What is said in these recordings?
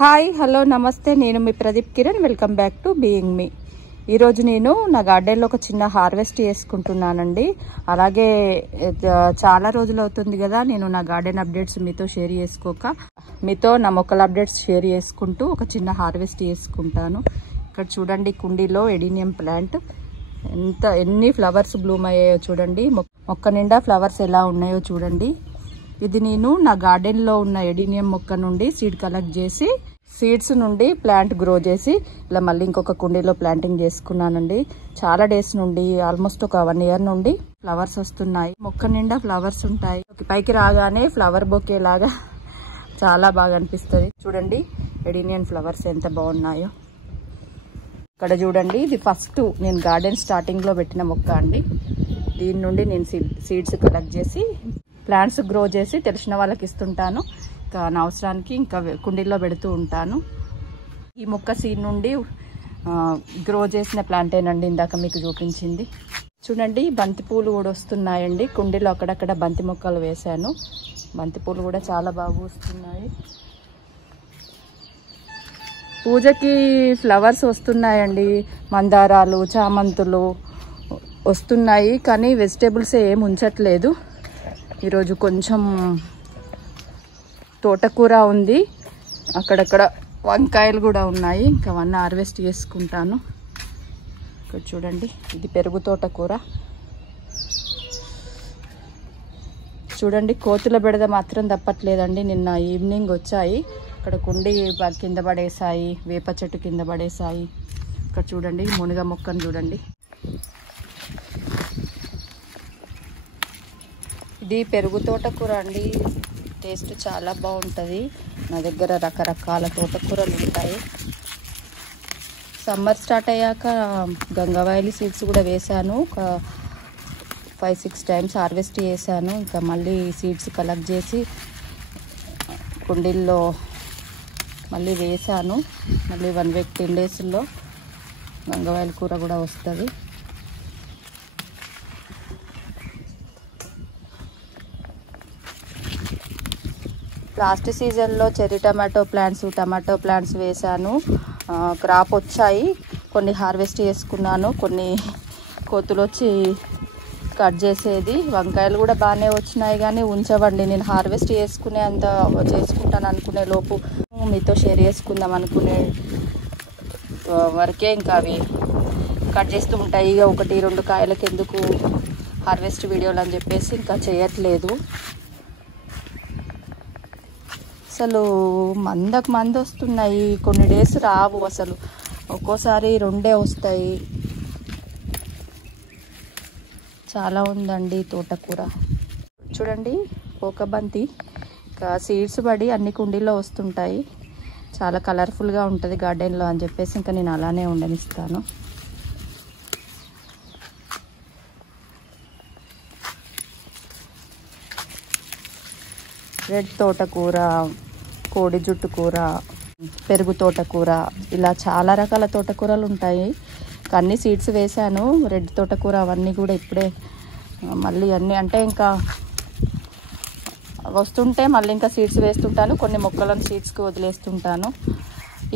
Hi hello namaste, నేను మీ Pradeep Kiran. Welcome back to being me. ఈరోజు నేను నా గార్డెన్లో ఒక చిన్న హార్వెస్ట్ చేసుకుంటున్నానండి. అలాగే చాలా రోజులు అవుతుంది కదా నేను నా గార్డెన్ అప్డేట్స్ మీతో షేర్ చేసుకోక, మీతో నా మొక్కల అప్డేట్స్ షేర్ చేసుకుంటూ ఒక చిన్న హార్వెస్ట్ చేసుకుంటాను. ఇక్కడ చూడండి, కుండీలో ఎడీనియం ప్లాంట్ ఎన్ని ఫ్లవర్స్ బ్లూమ్ అయ్యాయో చూడండి. మొక్క నిండా ఫ్లవర్స్ ఎలా ఉన్నాయో చూడండి. ఇది నేను నా గార్డెన్లో ఉన్న ఎడీనియం మొక్క నుండి సీడ్ కలెక్ట్ చేసి, సీడ్స్ నుండి ప్లాంట్ గ్రో చేసి ఇలా మళ్ళీ ఇంకొక కుండీలో ప్లాంటింగ్ చేసుకున్నానండి. చాలా డేస్ నుండి, ఆల్మోస్ట్ ఒక 1 year నుండి ఫ్లవర్స్ వస్తున్నాయి. మొక్క నిండా ఫ్లవర్స్ ఉంటాయి. పైకి రాగానే ఫ్లవర్ బొకే లాగా చాలా బాగా అనిపిస్తుంది. చూడండి ఎడీనియం ఫ్లవర్స్ ఎంత బాగున్నాయో. ఇక్కడ చూడండి, ఇది ఫస్ట్ నేను గార్డెన్ స్టార్టింగ్లో పెట్టిన మొక్క అండి. దీని నుండి నేను సీడ్స్ కలెక్ట్ చేసి ప్లాంట్స్ గ్రో చేసి తెలిసిన వాళ్ళకి ఇస్తుంటాను. ఇంకా నా అవసరానికి ఇంకా కుండీల్లో పెడుతూ ఉంటాను. ఈ మొక్క సీడ్ నుండి గ్రో చేసిన ప్లాంటేనండి ఇందాక మీకు చూపించింది. చూడండి, బంతి పూలు కూడా వస్తున్నాయండి. కుండీలో అక్కడక్కడ బంతి మొక్కలు వేశాను. బంతి పూలు కూడా చాలా బాగా వస్తున్నాయి. పూజకి ఫ్లవర్స్ వస్తున్నాయండి. మందారాలు, చామంతులు వస్తున్నాయి, కానీ వెజిటేబుల్స్ ఏం ఉంచట్లేదు. ఈరోజు కొంచెం తోటకూర ఉంది, అక్కడక్కడ వంకాయలు కూడా ఉన్నాయి. ఇంకా అవన్నీ హార్వెస్ట్ చేసుకుంటాను. ఇక్కడ చూడండి, ఇది పెరుగు తోటకూర. చూడండి, కోతుల బెడద మాత్రం తప్పట్లేదండి. నిన్న ఈవినింగ్ వచ్చాయి, ఇక్కడ కుండి కింద పడేసాయి, వేప చెట్టు కింద పడేసాయి. ఇక్కడ చూడండి, మునగ మొక్కను చూడండి. ఇది పెరుగు తోటకూర అండి. టేస్ట్ చాలా బాగుంటుంది. నా దగ్గర రకరకాల తోటకూరలు ఉంటాయి. సమ్మర్ స్టార్ట్ అయ్యాక గంగవాయిలి సీడ్స్ కూడా వేసాను. ఒక 5-6 times హార్వెస్ట్ చేశాను. ఇంకా మళ్ళీ సీడ్స్ కలెక్ట్ చేసి కుండీల్లో మళ్ళీ వేసాను. మళ్ళీ 1 week 10 daysలో గంగవాయిలి కూర కూడా వస్తుంది. లాస్ట్ సీజన్లో చెర్రీ టమాటో ప్లాంట్స్ వేశాను. క్రాప్ వచ్చాయి. కొన్ని హార్వెస్ట్ చేసుకున్నాను, కొన్ని కోతులు వచ్చి కట్ చేసేది. వంకాయలు కూడా బాగానే వచ్చినాయి, కానీ ఉంచవండి. నేను హార్వెస్ట్ చేసుకుంటాను అనుకునే లోపు మీతో షేర్ చేసుకుందాం అనుకునే వరకే ఇంకా అవి కట్ చేస్తూ ఉంటాయి. 1-2 కాయలకి ఎందుకు హార్వెస్ట్ వీడియోలు అని చెప్పేసి ఇంకా చేయట్లేదు. అసలు మంది వస్తున్నాయి, కొన్ని డేస్ రావు. అసలు ఒక్కోసారి 2 వస్తాయి. చాలా ఉందండి తోటకూర. చూడండి, పోకబంతి ఇంకా సీడ్స్ పడి అన్ని కుండీలో వస్తుంటాయి. చాలా కలర్ఫుల్గా ఉంటుంది గార్డెన్లో అని చెప్పేసి ఇంకా నేను అలానే ఉండనిస్తాను. రెడ్ తోటకూర, కోడి జుట్టు కూర, పెరుగు తోటకూర, ఇలా చాలా రకాల తోటకూరలు ఉంటాయి. అన్ని సీడ్స్ వేశాను. రెడ్ తోటకూర అవన్నీ కూడా ఇప్పుడే మళ్ళీ అన్నీ అంటే ఇంకా వస్తుంటే మళ్ళీ ఇంకా సీడ్స్ వేస్తుంటాను. కొన్ని మొక్కలను సీడ్స్కి వదిలేస్తుంటాను.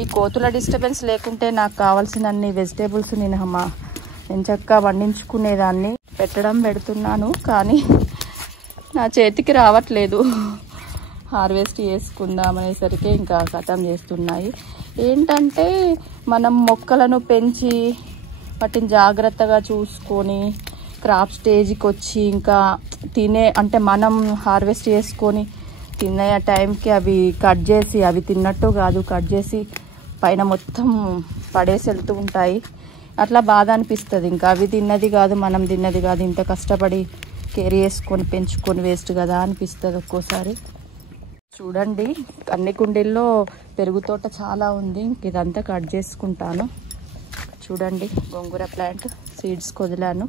ఈ కోతుల డిస్టర్బెన్స్ లేకుంటే నాకు కావాల్సిన అన్ని వెజిటేబుల్స్ నేను చక్కగా పండించుకునేదాన్ని. పెడుతున్నాను, కానీ నా చేతికి రావట్లేదు. హార్వెస్ట్ చేసుకుందాం అనేసరికి ఇంకా ఖతం చేస్తున్నాయి. ఏంటంటే మనం మొక్కలను పెంచి వాటిని జాగ్రత్తగా చూసుకొని క్రాప్ స్టేజ్కి వచ్చి ఇంకా అంటే మనం హార్వెస్ట్ చేసుకొని తినే టైంకి అవి కట్ చేసి, అవి తిన్నట్టు కాదు, కట్ చేసి పైన మొత్తం పడేసి వెళ్తూ ఉంటాయి. అట్లా బాధ అనిపిస్తుంది. ఇంకా అవి తిన్నది కాదు, మనం తిన్నది కాదు, ఇంత కష్టపడి కేర్ చేసుకొని పెంచుకొని వేస్ట్ కదా అనిపిస్తుంది ఒక్కోసారి. చూడండి, అన్ని కుండీల్లో పెరుగు తోట చాలా ఉంది. ఇదంతా కట్ చేసుకుంటాను. చూడండి, గోంగూర ప్లాంట్ సీడ్స్కి వదిలాను.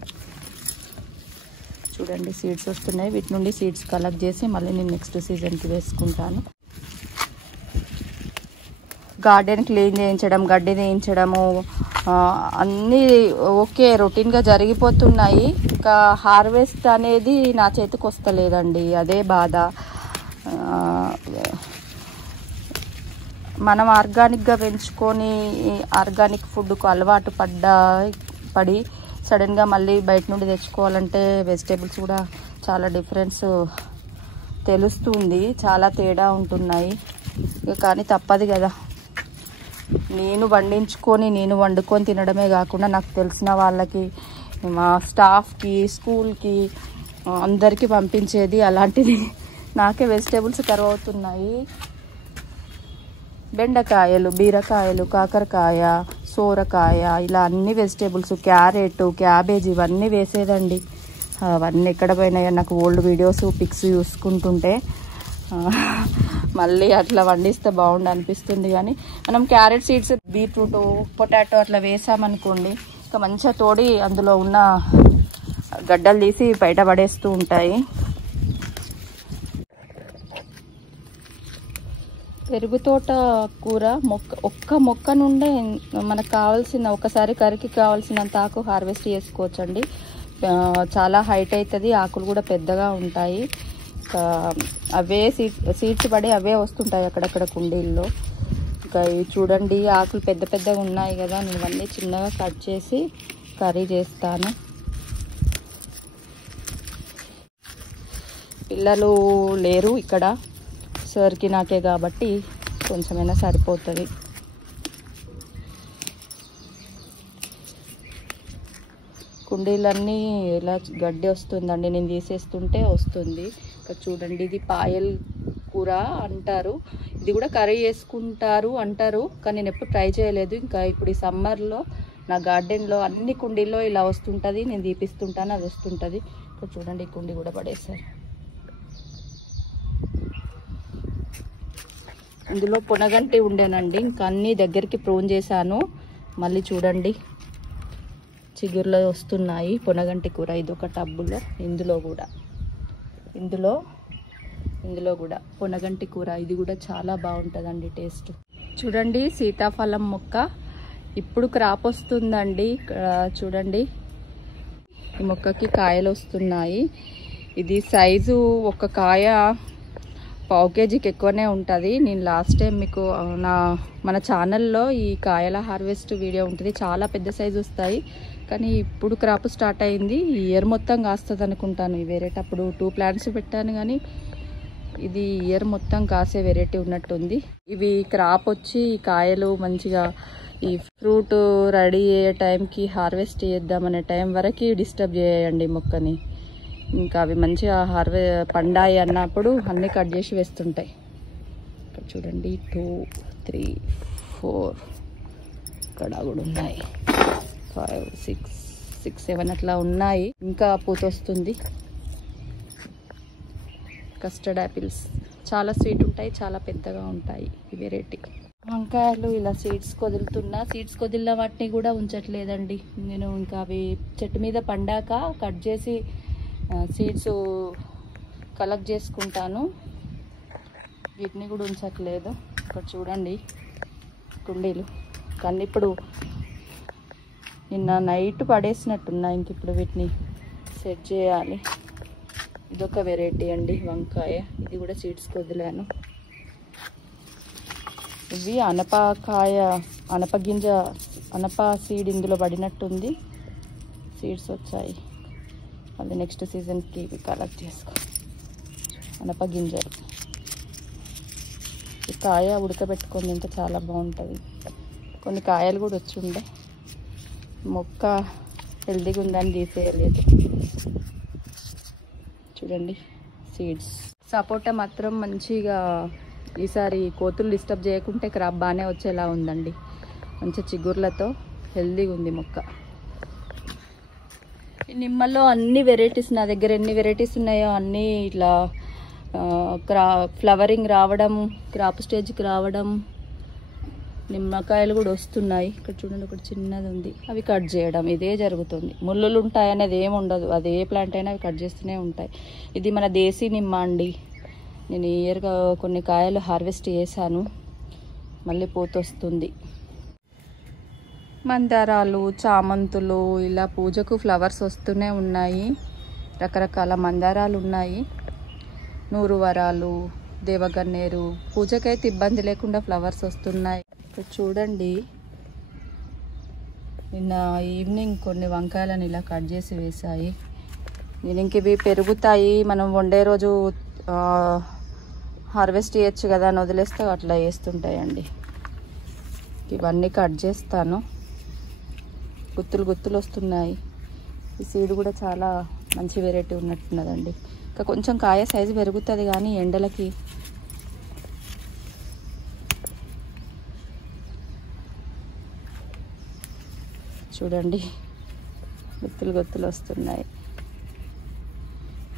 చూడండి, సీడ్స్ వస్తున్నాయి. వీటి నుండి సీడ్స్ కలెక్ట్ చేసి మళ్ళీ నేను నెక్స్ట్ సీజన్కి వేసుకుంటాను. గార్డెన్ క్లీన్ చేయించడం, గడ్డి వేయించడము అన్నీ ఓకే, రొటీన్గా జరిగిపోతున్నాయి. ఇంకా హార్వెస్ట్ అనేది నా చేతికి వస్తలేదండి, అదే బాధ. మనం ఆర్గానిక్గా పెంచుకొని ఆర్గానిక్ ఫుడ్కు అలవాటు పడి సడన్గా మళ్ళీ బయట నుండి తెచ్చుకోవాలంటే వెజిటేబుల్స్ కూడా చాలా డిఫరెన్స్ తెలుస్తుంది, చాలా తేడా ఉంటున్నాయి. కానీ తప్పదు కదా, నేను వండుకొని తినడమే కాకుండా నాకు తెలిసిన వాళ్ళకి, మా స్టాఫ్కి, స్కూల్కి అందరికీ పంపించేది. అలాంటిది నాకే వెజిటేబుల్స్ కరువు అవుతున్నాయి. బెండకాయలు, బీరకాయలు, కాకరకాయ, సోరకాయ, ఇలా అన్ని వెజిటేబుల్స్, క్యారెట్, క్యాబేజ్ ఇవన్నీ వేసేదండి. అవన్నీ ఎక్కడ పోయినాయో నాకు ఓల్డ్ వీడియోస్, పిక్స్ చూసుకుంటుంటే మళ్ళీ అట్లా వండిస్తే బాగుండు అనిపిస్తుంది. కానీ మనం క్యారెట్ సీడ్స్, బీట్రూట్, పొటాటో అట్లా వేసామనుకోండి, ఇంకా మంచిగా తోడి అందులో ఉన్న గడ్డలు తీసి బయట పడేస్తూ ఉంటాయి. పెరుగు తోట కూర ఒక్క మొక్క నుండే మనకు కావాల్సిన, ఒకసారి కర్రీకి కావాల్సినంత ఆకు హార్వెస్ట్ చేసుకోవచ్చండి. చాలా హైట్ అవుతుంది, ఆకులు కూడా పెద్దగా ఉంటాయి. అవే సీడ్స్ పడి అవే వస్తుంటాయి అక్కడక్కడ కుండీల్లో. ఇంకా ఇవి చూడండి, ఆకులు పెద్ద పెద్దగా ఉన్నాయి కదా, నేను ఇవన్నీ చిన్నగా కట్ చేసి కర్రీ చేస్తాను. పిల్లలు లేరు ఇక్కడ, సార్కి నాకే కాబట్టి కొంచెమైనా సరిపోతుంది. కుండీలన్నీ ఇలా గడ్డి వస్తుందండి, నేను తీసేస్తుంటే వస్తుంది. ఇక్కడ చూడండి, ఇది పాయల్ కూర అంటారు, ఇది కూడా కర్రీ చేసుకుంటారు అంటారు, కానీ నేను ఎప్పుడు ట్రై చేయలేదు. ఇంకా ఇప్పుడు ఈ సమ్మర్లో నా గార్డెన్లో అన్ని కుండీల్లో ఇలా వస్తుంటుంది, నేను తీపిస్తుంటాను, అది వస్తుంటుంది. ఇక్కడ చూడండి, ఈ కుండీ కూడా పడేశారు. ఇందులో పొనగంటి ఉండేనండి, ఇంకా అన్ని దగ్గరికి ప్రూన్ చేశాను. మళ్ళీ చూడండి, చిగురులో వస్తున్నాయి పొనగంటి కూర. ఇది ఒక టబ్బులో, ఇందులో కూడా పొనగంటి కూర, ఇది కూడా చాలా బాగుంటుందండి టేస్ట్. చూడండి, సీతాఫలం మొక్క ఇప్పుడు క్రాప్ వస్తుందండి. చూడండి, ఈ మొక్కకి కాయలు వస్తున్నాయి. ఇది సైజు ఒక కాయ పావు కేజీకి ఎక్కువనే ఉంటుంది. నేను లాస్ట్ టైం మీకు మన ఛానల్లో ఈ కాయల హార్వెస్ట్ వీడియో ఉంటుంది, చాలా పెద్ద సైజు వస్తాయి. కానీ ఇప్పుడు క్రాప్ స్టార్ట్ అయింది, ఈ ఇయర్ మొత్తం కాస్తుంది అనుకుంటాను. ఈ వేరేటప్పుడు 2 ప్లాంట్స్ పెట్టాను, కానీ ఇది ఇయర్ మొత్తం కాసే వెరైటీ ఉన్నట్టుంది. ఇవి క్రాప్ వచ్చి కాయలు మంచిగా ఈ ఫ్రూట్ రెడీ అయ్యే టైంకి, హార్వెస్ట్ చేద్దామనే టైం వరకు డిస్టర్బ్ చేయండి మొక్కని. ఇంకా అవి మంచిగా పండాయి అన్నప్పుడు అన్నీ కట్ చేసి వేస్తుంటాయి. ఇక్కడ చూడండి, 2, 3, 4 ఇక్కడ కూడా ఉన్నాయి, 5, 6, 7 అట్లా ఉన్నాయి. ఇంకా పూత వస్తుంది. కస్టర్డ్ యాపిల్స్ చాలా స్వీట్ ఉంటాయి, చాలా పెద్దగా ఉంటాయి ఈ వెరైటీ. వంకాయలు ఇలా సీడ్స్ వదిలిన వాటిని కూడా ఉంచట్లేదండి నేను. ఇంకా అవి చెట్టు మీద పండాక కట్ చేసి సీడ్స్ కలెక్ట్ చేసుకుంటాను, వీటిని కూడా ఉంచట్లేదు. ఇక్కడ చూడండి కుండీలు, కానీ ఇప్పుడు నిన్న నైట్ పడేసినట్టున్నా, ఇంక ఇప్పుడు వీటిని సెట్ చేయాలి. ఇదొక వెరైటీ అండి వంకాయ, ఇది కూడా సీడ్స్కి వదిలాను. ఇవి అనప సీడ్ ఇందులో పడినట్టుంది, సీడ్స్ వచ్చాయి. మళ్ళీ నెక్స్ట్ సీజన్కి ఇవి కలెక్ట్ చేసుకో. అనప గింజలు, ఈ కాయ ఉడకబెట్టుకొని తింటే చాలా బాగుంటుంది. కొన్ని కాయలు కూడా వచ్చి ఉండే, మొక్క హెల్దీగా ఉందని తీసేయలేదు. చూడండి సీడ్స్. సపోటా మాత్రం మంచిగా ఈసారి కోతులు డిస్టర్బ్ చేయకుంటే క్రాప్ బాగానే వచ్చేలా ఉందండి, మంచి చిగుర్లతో హెల్దీగా ఉంది మొక్క. నిమ్మల్లో అన్ని వెరైటీస్, నా దగ్గర ఎన్ని వెరైటీస్ ఉన్నాయో అన్నీ ఇట్లా ఫ్లవరింగ్ రావడం, క్రాప్ స్టేజ్కి రావడం, నిమ్మకాయలు కూడా వస్తున్నాయి. ఇక్కడ చూడండి, ఒకటి చిన్నది ఉంది, అవి కట్ చేయడం, ఇదే జరుగుతుంది. ముళ్ళులు ఉంటాయి అనేది ఏమి ఉండదు, అది ఏ ప్లాంట్ అయినా అవి కట్ చేస్తూనే ఉంటాయి. ఇది మన దేశీ నిమ్మ అండి, నేను ఈ ఇయర్గా కొన్ని కాయలు హార్వెస్ట్ చేశాను, మళ్ళీ పూత వస్తుంది. మందారాలు, చామంతులు, ఇలా పూజకు ఫ్లవర్స్ వస్తూనే ఉన్నాయి. రకరకాల మందారాలు ఉన్నాయి, నూరు వరాలు, దేవగన్నేరు. పూజకైతే ఇబ్బంది లేకుండా ఫ్లవర్స్ వస్తున్నాయి. చూడండి, నిన్న ఈవినింగ్ కొన్ని వంకాయలను ఇలా కట్ చేసి వేసాయి. నేను ఇంక ఇవి పెరుగుతాయి, మనం వండే రోజు హార్వెస్ట్ చేయొచ్చు కదా అని వదిలేస్తే అట్లా వేస్తుంటాయండి. ఇవన్నీ కట్ చేస్తాను. గుత్తులు గుత్తులు వస్తున్నాయి. ఈ సీడ్ కూడా చాలా మంచి వెరైటీ ఉన్నట్టున్నదండి. ఇంకా కొంచెం కాయ సైజు పెరుగుతుంది కానీ ఎండలకి చూడండి గుత్తులు గుత్తులు వస్తున్నాయి.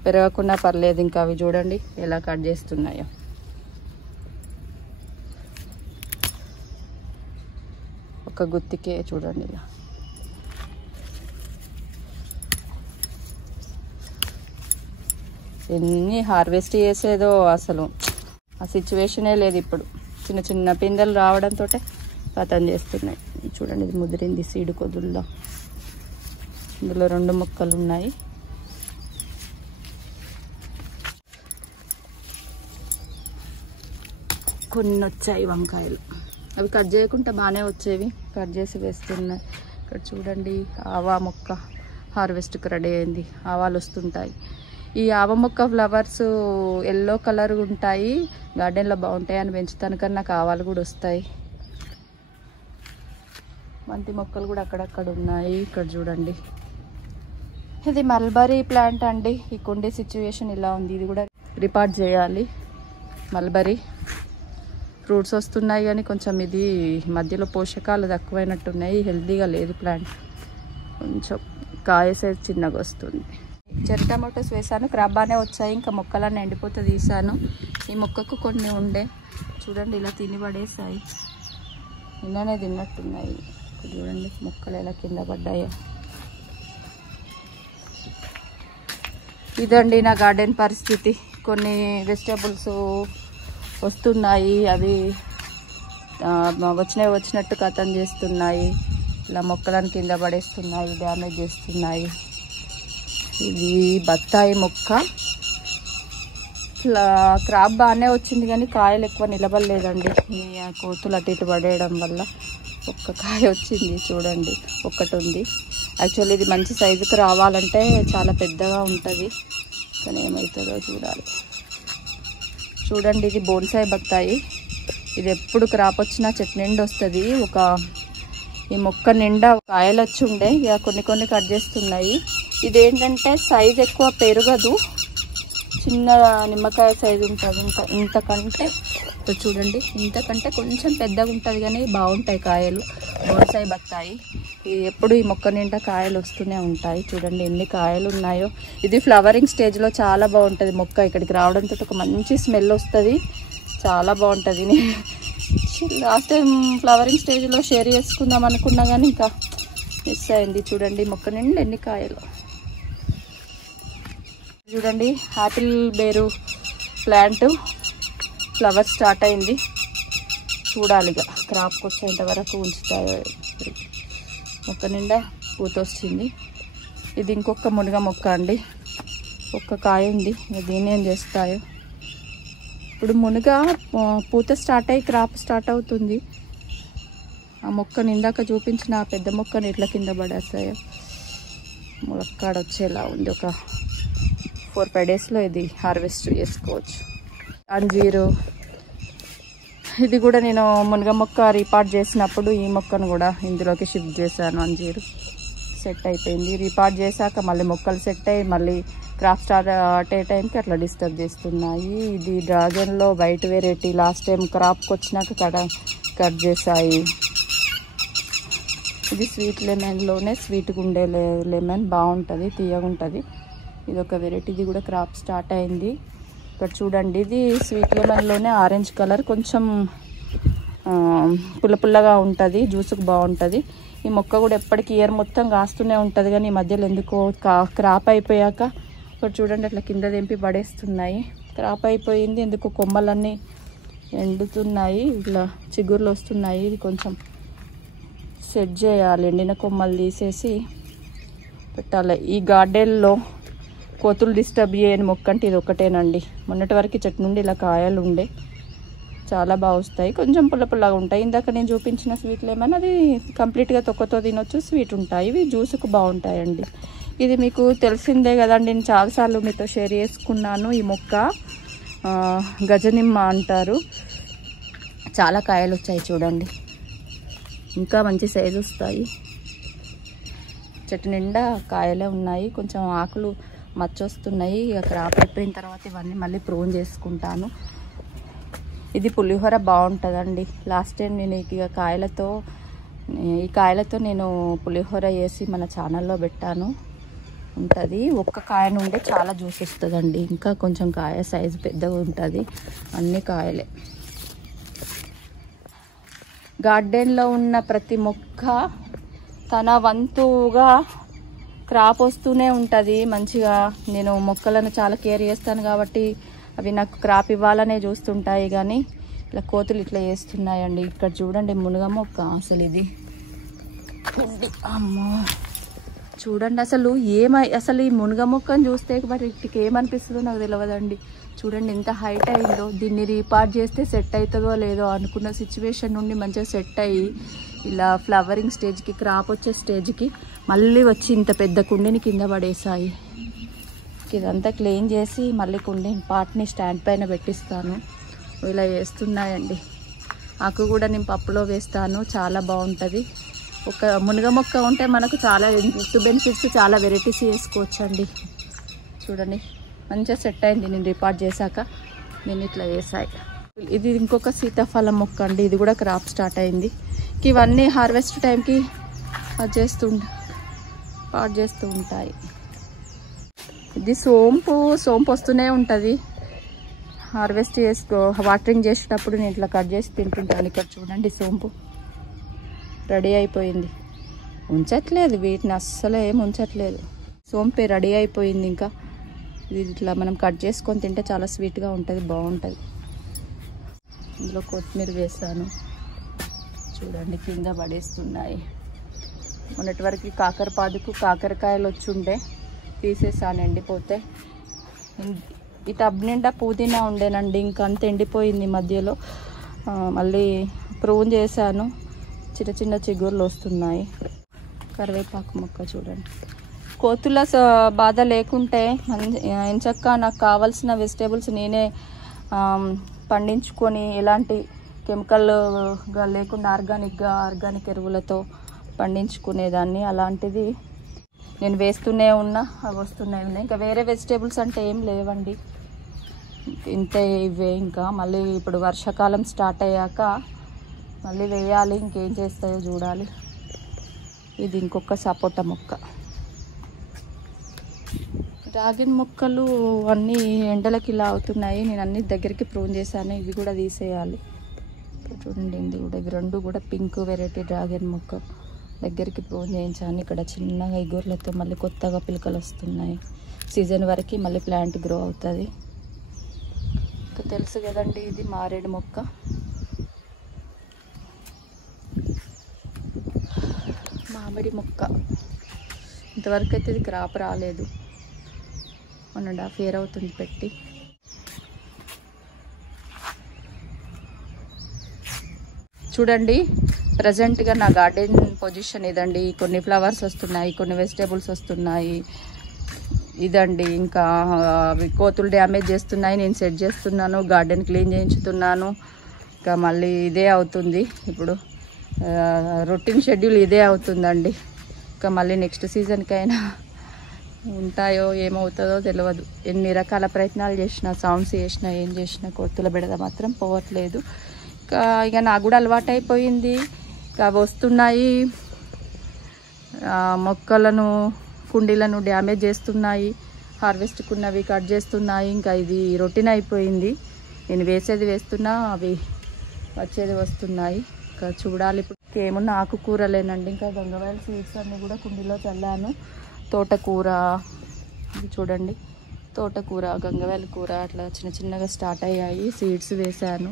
పెరగకుండా పర్లేదు, ఇంకా అవి చూడండి ఎలా కట్ చేస్తున్నాయో. ఒక గుత్తికే చూడండి ఇలా. ఎన్ని హార్వెస్ట్ చేసేదో అసలు ఆ సిచ్యువేషనే లేదు ఇప్పుడు. చిన్న చిన్న పిందెలు రావడంతో పతం చేస్తున్నాయి. చూడండి, ఇది ముదిరింది సీడు కొదుల్లో. ఇందులో 2 మొక్కలు ఉన్నాయి. కొన్ని వచ్చాయి వంకాయలు. అవి కట్ చేయకుండా బాగానే వచ్చేవి, కట్ చేసి వేస్తున్నాయి. ఇక్కడ చూడండి, ఆవా మొక్క హార్వెస్ట్కి రెడీ అయింది. ఆవాలు వస్తుంటాయి. ఈ ఆవ మొక్క ఫ్లవర్స్ ఎల్లో కలర్ ఉంటాయి, గార్డెన్లో బాగుంటాయి అని పెంచుతాను, కానీ నాకు ఆవాలు కూడా వస్తాయి. బంతి మొక్కలు కూడా అక్కడక్కడ ఉన్నాయి. ఇక్కడ చూడండి, ఇది మల్బరీ ప్లాంట్ అండి. ఈ కుండీ సిచ్యువేషన్ ఇలా ఉంది. ఇది కూడా రిపార్ట్ చేయాలి. మల్బరీ ఫ్రూట్స్ వస్తున్నాయి కానీ కొంచెం ఇది మధ్యలో పోషకాలు తక్కువైనట్టున్నాయి, హెల్తీగా లేదు ప్లాంట్. కొంచెం కాయ సైజ్ చిన్నగా వస్తుంది. చెర్రీ టమాటోస్ వేసాను, క్రాప్ బాగానే వచ్చాయి. ఇంకా మొక్కలన్నీ ఎండిపోతే తీసాను. ఈ మొక్కకు కొన్ని ఉండే చూడండి ఇలా తిని పడేసాయి. నిన్ననే తిన్నట్టున్నాయి. చూడండి మొక్కలు ఎలా కింద పడ్డాయో. ఇదండి నా గార్డెన్ పరిస్థితి. కొన్ని వెజిటేబుల్స్ వస్తున్నాయి, అవి వచ్చినట్టు కథం చేస్తున్నాయి. ఇలా మొక్కలను కింద పడేస్తున్నాయి, డ్యామేజ్ చేస్తున్నాయి. ఇది బత్తాయి మొక్క. క్రాప్ బాగానే వచ్చింది కానీ కాయలు ఎక్కువ నిలబడలేదండి. కోతులు అటు ఇటు పడేయడం వల్ల ఒక్క కాయ వచ్చింది. చూడండి, ఒక్కటి ఉంది. యాక్చువల్లీ ఇది మంచి సైజుకి రావాలంటే చాలా పెద్దగా ఉంటుంది, కానీ ఏమవుతుందో చూడాలి. చూడండి, ఇది బోన్సాయి బత్తాయి. ఇది ఎప్పుడు క్రాప్ వచ్చినా చెట్టు నిండా వస్తుంది. ఈ మొక్క నిండా కాయలు వచ్చి ఉండే, ఇక కొన్ని కట్ చేస్తున్నాయి. ఇదేంటంటే సైజ్ ఎక్కువ పెరగదు, చిన్న నిమ్మకాయ సైజు ఉంటుంది. ఇంతకంటే చూడండి, ఇంతకంటే కొంచెం పెద్దగా ఉంటుంది కానీ బాగుంటాయి కాయలు. బోన్సాయి బత్తాయి. ఎప్పుడు ఈ మొక్క నిండా కాయలు వస్తూనే ఉంటాయి. చూడండి ఎన్ని కాయలు ఉన్నాయో. ఇది ఫ్లవరింగ్ స్టేజ్లో చాలా బాగుంటుంది మొక్క. ఇక్కడికి రావడంతో ఒక మంచి స్మెల్ వస్తుంది, చాలా బాగుంటుంది. లాస్ట్ టైం ఫ్లవరింగ్ స్టేజ్లో షేర్ చేసుకుందాం అనుకున్నా కానీ ఇంకా మిస్ అయింది. చూడండి మొక్క నిండా ఎన్ని కాయలు. చూడండి, యాపిల్ బేరు ప్లాంట్ ఫ్లవర్ స్టార్ట్ అయింది. చూడాలిగా క్రాప్కి వచ్చేంత వరకు ఉంచుతాయో. మొక్క నిండా పూత వచ్చింది. ఇది ఇంకొక మునగ మొక్క అండి, ఒక్క కాయ ఉంది. దీన్ని ఏం చేస్తాయో. ఇప్పుడు మునగ పూత స్టార్ట్ అయ్యి క్రాప్ స్టార్ట్ అవుతుంది. ఆ మొక్కని ఇందాక చూపించిన ఆ పెద్ద మొక్కని ఎట్లా కింద పడేస్తాయో. ములక్కాడ వచ్చేలా ఉంది. ఒక 4-5 డేస్లో ఇది హార్వెస్ట్ చేసుకోవచ్చు. అంజీరు, ఇది కూడా నేను మునగ మొక్క రీపార్ట్ చేసినప్పుడు ఈ మొక్కను కూడా ఇందులోకి షిఫ్ట్ చేశాను. అంజీరు సెట్ అయిపోయింది. రీపార్ట్ చేశాక మళ్ళీ మొక్కలు సెట్ అయ్యి మళ్ళీ క్రాప్ స్టార్ట్ అయ్యే టైంకి అట్లా డిస్టర్బ్ చేస్తున్నాయి. ఇది డ్రాగన్లో వైట్ వెరైటీ. లాస్ట్ టైం క్రాప్కి వచ్చినాక కట్ చేశాయి. ఇది స్వీట్ లెమన్లోనే స్వీట్గా ఉండే లెమన్, బాగుంటుంది, తీయగా ఉంటుంది. ఇది ఒక వెరైటీ. ఇది కూడా క్రాప్ స్టార్ట్ అయింది. ఇక్కడ చూడండి, ఇది స్వీట్ లెమన్లోనే ఆరెంజ్ కలర్, కొంచెం పుల్లగా ఉంటుంది, జ్యూస్కి బాగుంటుంది. ఈ మొక్క కూడా ఎప్పటికీ ఇయర్ మొత్తం కాస్తూనే ఉంటుంది కానీ ఈ మధ్యలో ఎందుకో క్రాప్ అయిపోయాక ఇక్కడ చూడండి అట్లా కింద తెంపి పడేస్తున్నాయి. క్రాప్ అయిపోయింది, ఎందుకు కొమ్మలన్నీ ఎండుతున్నాయి, ఇట్లా చిగుర్లు వస్తున్నాయి. ఇది కొంచెం సెట్ చేయాలి, ఎండిన కొమ్మలు తీసేసి పెట్టాలి. ఈ గార్డెన్లో కోతులు డిస్టర్బ్ చేయని మొక్క అంటే ఇది ఒకటేనండి. మొన్నటి వరకు చెట్టు నుండి ఇలా కాయలు ఉండే, చాలా బాగా వస్తాయి. కొంచెం పుల్ల పుల్లగా ఉంటాయి. ఇందాక నేను చూపించిన స్వీట్ లెమన్ అది కంప్లీట్గా తొక్కతో తినొచ్చు, స్వీట్ ఉంటాయి. ఇవి జ్యూస్కు బాగుంటాయండి. ఇది మీకు తెలిసిందే కదండి, నేను చాలాసార్లు మీతో షేర్ చేసుకున్నాను. ఈ మొక్క గజనిమ్మ అంటారు. చాలా కాయలు వచ్చాయి చూడండి, ఇంకా మంచి సైజు వస్తాయి. చెట్టు నిండా కాయలే ఉన్నాయి. కొంచెం ఆకులు మచ్చొస్తున్నాయి. ఇక క్రాప్ అయిపోయిన తర్వాత ఇవన్నీ మళ్ళీ ప్రూన్ చేసుకుంటాను. ఇది పులిహోర బాగుంటుందండి. లాస్ట్ టైం నేను ఈ కాయలతో నేను పులిహోర చేసి మన ఛానల్లో పెట్టాను, ఉంటుంది. ఒక్క కాయ నుండి చాలా జ్యూస్ వస్తుందండి. ఇంకా కొంచెం కాయ సైజు పెద్దగా ఉంటుంది. అన్ని కాయలే. గార్డెన్లో ఉన్న ప్రతి మొక్క తన వంతుగా క్రాప్ వస్తూనే ఉంటుంది మంచిగా. నేను మొక్కలను చాలా కేర్ చేస్తాను కాబట్టి అవి నాకు క్రాప్ ఇవ్వాలనే చూస్తుంటాయి. కానీ ఇలా కోతులు ఇట్లా చేస్తున్నాయండి. ఇక్కడ చూడండి మునగ మొక్క, అసలు ఇది అమ్మో చూడండి. అసలు ఈ మునగ మొక్కను చూస్తే మరి ఇటుకి ఏమనిపిస్తుందో నాకు తెలియదండి. చూడండి ఎంత హైట్ అయిందో. దీన్ని రీపార్ట్ చేస్తే సెట్ అవుతుందో లేదో అనుకున్న సిచ్యువేషన్ నుండి మంచిగా సెట్ అయ్యి ఇలా ఫ్లవరింగ్ స్టేజ్కి, క్రాప్ వచ్చే స్టేజ్కి మళ్ళీ వచ్చి ఇంత పెద్ద కుండీని కింద పడేసాయి. ఇదంతా క్లీన్ చేసి మళ్ళీ పాట్ని స్టాండ్ పైన పెట్టిస్తాను. ఇలా వేస్తున్నాయండి. ఆకు కూడా నేను పప్పులో వేస్తాను, చాలా బాగుంటుంది. ఒక మునగ మొక్క ఉంటే మనకు చాలా బెనిఫిట్స్, చాలా వెరైటీస్ చేసుకోవచ్చండి. చూడండి మంచిగా సెట్ అయింది. నేను రిపార్ట్ చేశాక నేను ఇట్లా వేసాయి. ఇది ఇంకొక సీతాఫలం మొక్క అండి. ఇది కూడా క్రాప్ స్టార్ట్ అయింది. ఇవన్నీ హార్వెస్ట్ టైంకి పాట్ చేస్తూ ఉంటాయి. ఇది సోంపు వస్తూనే ఉంటుంది. హార్వెస్ట్ వాటరింగ్ చేసేటప్పుడు నేను ఇట్లా కట్ చేసి తింటుంటాను. ఇక్కడ చూడండి సోంపు రెడీ అయిపోయింది. ఉంచట్లేదు వీటిని, అస్సలు ఏం ఉంచట్లేదు. సోంపే రెడీ అయిపోయింది. ఇంకా ఇది ఇట్లా మనం కట్ చేసుకొని తింటే చాలా స్వీట్గా ఉంటుంది, బాగుంటుంది. ఇందులో కొత్తిమీర వేసాను. చూడండి కింద పడేస్తున్నాయి. మొన్నటి వరకు కాకరపాదుకు కాకరకాయలు వచ్చుండే, తీసేసాను ఎండిపోతే. ఈ టబ్ నిండా పుదీనా ఉండేనండి, ఇంకంత ఎండిపోయింది మధ్యలో. మళ్ళీ ప్రూన్ చేశాను, చిన్న చిన్న చిగుర్లు వస్తున్నాయి. కరివేపాకు మొక్క చూడండి. కోతుల బాధ లేకుంటే ఎంచక్క నాకు కావాల్సిన వెజిటేబుల్స్ నేనే పండించుకొని ఎలాంటి కెమికల్గా లేకుండా ఆర్గానిక్ ఎరువులతో పండించుకునేదాన్ని. అలాంటిది నేను వేస్తూనే ఉన్నా, అవి వస్తూనే ఉన్నాయి. ఇంకా వేరే వెజిటేబుల్స్ అంటే ఏం లేవండి, ఇంతే ఇవే. ఇంకా మళ్ళీ ఇప్పుడు వర్షాకాలం స్టార్ట్ అయ్యాక మళ్ళీ వేయాలి, ఇంకేం చేస్తాయో చూడాలి. ఇది ఇంకొక సపోటా మొక్క. డ్రాగన్ మొక్కలు అన్నీ ఎండలకి ఇలా అవుతున్నాయి. నేను అన్ని దగ్గరికి ప్రూన్ చేశాను. ఇవి కూడా తీసేయాలి. చూడండి ఇవి రెండు కూడా పింక్ వెరైటీ డ్రాగన్ మొక్క దగ్గరికి ప్రూన్ చేయించాను. ఇక్కడ చిన్నగా ఇగుర్లతో మళ్ళీ కొత్తగా పిలకలు వస్తున్నాయి. సీజన్ వరకు మళ్ళీ ప్లాంట్ గ్రో అవుతుంది. ఇంకా తెలుసు కదండి, ఇది మారేడు మొక్క. మామిడి మొక్క ఇంతవరకు అయితే ఇది క్రాప్ రాలేదు. 1.5 year అవుతుంది పెట్టి. చూడండి ప్రజెంట్గా నా గార్డెన్ పొజిషన్ ఇదండి. కొన్ని ఫ్లవర్స్ వస్తున్నాయి, కొన్ని వెజిటేబుల్స్ వస్తున్నాయి. ఇదండి ఇంకా అవి కోతులు డ్యామేజ్ చేస్తున్నాయి, నేను సెట్ చేస్తున్నాను, గార్డెన్ క్లీన్ చేయించుతున్నాను. ఇంకా మళ్ళీ ఇదే అవుతుంది. ఇప్పుడు రొటీన్ షెడ్యూల్ ఇదే అవుతుందండి. ఇంకా మళ్ళీ నెక్స్ట్ సీజన్కైనా ఉంటాయో ఏమవుతుందో తెలియదు. ఎన్ని రకాల ప్రయత్నాలు చేసినా, సౌండ్స్ చేసినా, ఏం చేసినా కోతుల బెడద మాత్రం పోవట్లేదు. ఇక నాకు కూడా అలవాటు అయిపోయింది. ఇంకా వస్తున్నాయి, మొక్కలను కుండీలను డ్యామేజ్ చేస్తున్నాయి, హార్వెస్ట్కున్నవి కట్ చేస్తున్నాయి. ఇంకా ఇది రొటీన్ అయిపోయింది. నేను వేసేది వేస్తున్నా, అవి వచ్చేది వస్తున్నాయి. ఇంకా చూడాలి. ఇప్పుడు ఏమున్నా ఆకుకూరలేనండి. ఇంకా గంగవాయల సీడ్స్ అన్నీ కూడా కుండీలో చల్లాను. తోటకూర చూడండి, తోటకూర, గంగవాయల కూర అట్లా చిన్న చిన్నగా స్టార్ట్ అయ్యాయి. సీడ్స్ వేశాను.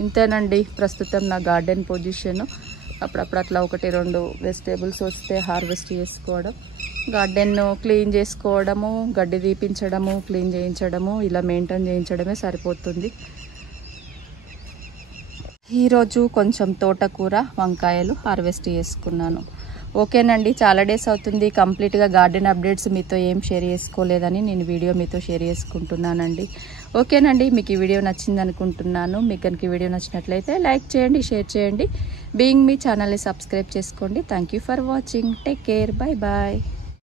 ఇంతేనండి ప్రస్తుతం నా గార్డెన్ పొజిషన్. అప్పుడప్పుడు అట్లా 1-2 వెజిటేబుల్స్ వస్తే హార్వెస్ట్ చేసుకోవడం. గార్డెన్ క్లీన్ చేసుకోవడము, గడ్డి తీపించడము, క్లీన్ చేయించడము, ఇలా మెయింటైన్ చేయించడమే సరిపోతుంది. ఈరోజు కొంచెం తోటకూర, వంకాయలు హార్వెస్ట్ చేసుకున్నాను. ఓకేనండి, చాలా డేస్ అవుతుంది కంప్లీట్గా గార్డెన్ అప్డేట్స్ మీతో ఏం షేర్ చేసుకోలేదని నేను వీడియో మీతో షేర్ చేసుకుంటున్నానండి. ఓకేనండి, మీకు ఈ వీడియో నచ్చింది అనుకుంటున్నాను. మీకు కనుక ఈ వీడియో నచ్చినట్లయితే లైక్ చేయండి, షేర్ చేయండి. బీయింగ్ మీ ఛానల్ని సబ్స్క్రైబ్ చేసుకోండి. Thank you for watching. Take care. Bye bye.